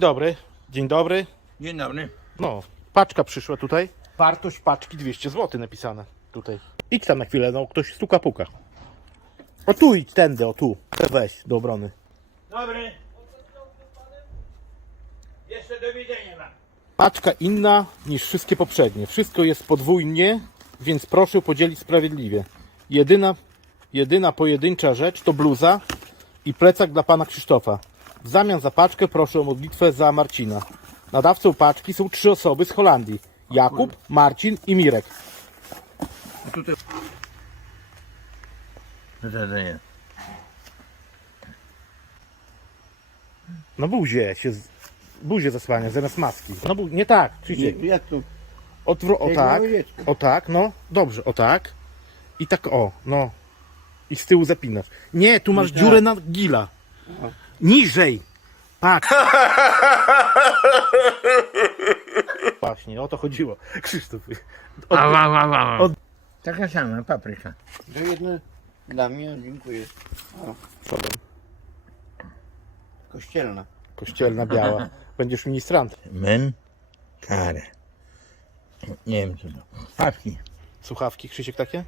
Dobry, dzień dobry. Dzień dobry. No, paczka przyszła tutaj. Wartość paczki 200 zł napisane tutaj. Idź tam na chwilę, no ktoś stuka puka. O tu idź tędy, o tu. Weź do obrony. Dobry. Jeszcze do widzenia mam. Paczka inna niż wszystkie poprzednie. Wszystko jest podwójnie, więc proszę podzielić sprawiedliwie. Jedyna, jedyna pojedyncza rzecz to bluza i plecak dla pana Krzysztofa. W zamian za paczkę proszę o modlitwę za Marcina. Nadawcą paczki są trzy osoby z Holandii. Jakub, Marcin i Mirek. Tutaj. No buzie się, z- buzie zasłania zamiast maski. No bu- nie tak, Krzysiek. Jak to? O tak, o tak, no, dobrze, o tak. I tak o, no. I z tyłu zapinasz. Nie, tu masz tak. dziurę na gila. Niżej. Patrz. Właśnie, o to chodziło. Krzysztof. Od, A, a, a, a. Od- Taka sama papryka. To jedno dla mnie, dziękuję. co tam? Kościelna. Kościelna biała. Będziesz ministrant. Men. Karę. Nie wiem co to. Papki. Słuchawki, Krzysiek, takie?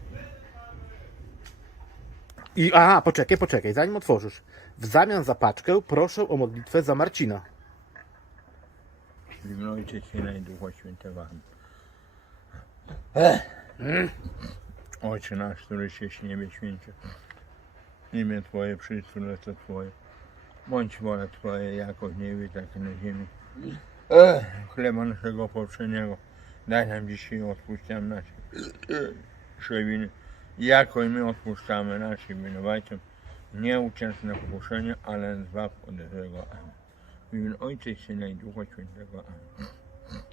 I, aha, poczekaj, poczekaj, zanim otworzysz. W zamian za paczkę proszę o modlitwę za Marcina. Imię Ojca, Syna i Ducha Świętego. Ojcze nasz, który się w niebie święcie. Imię Twoje, przyjdź królestwo Twoje. Bądź wola Twoja, jako w niebie, tak i na ziemi. Chleba naszego poprzedniego daj nam dzisiaj odpuść nam nasze nasze winy, jako i my odpuszczamy naszym winowajcom. Nie uciąż na pokuszenie, ale zbaw od złego. Amen. W imię Ojca, i Syna i Ducha Świętego. Amen.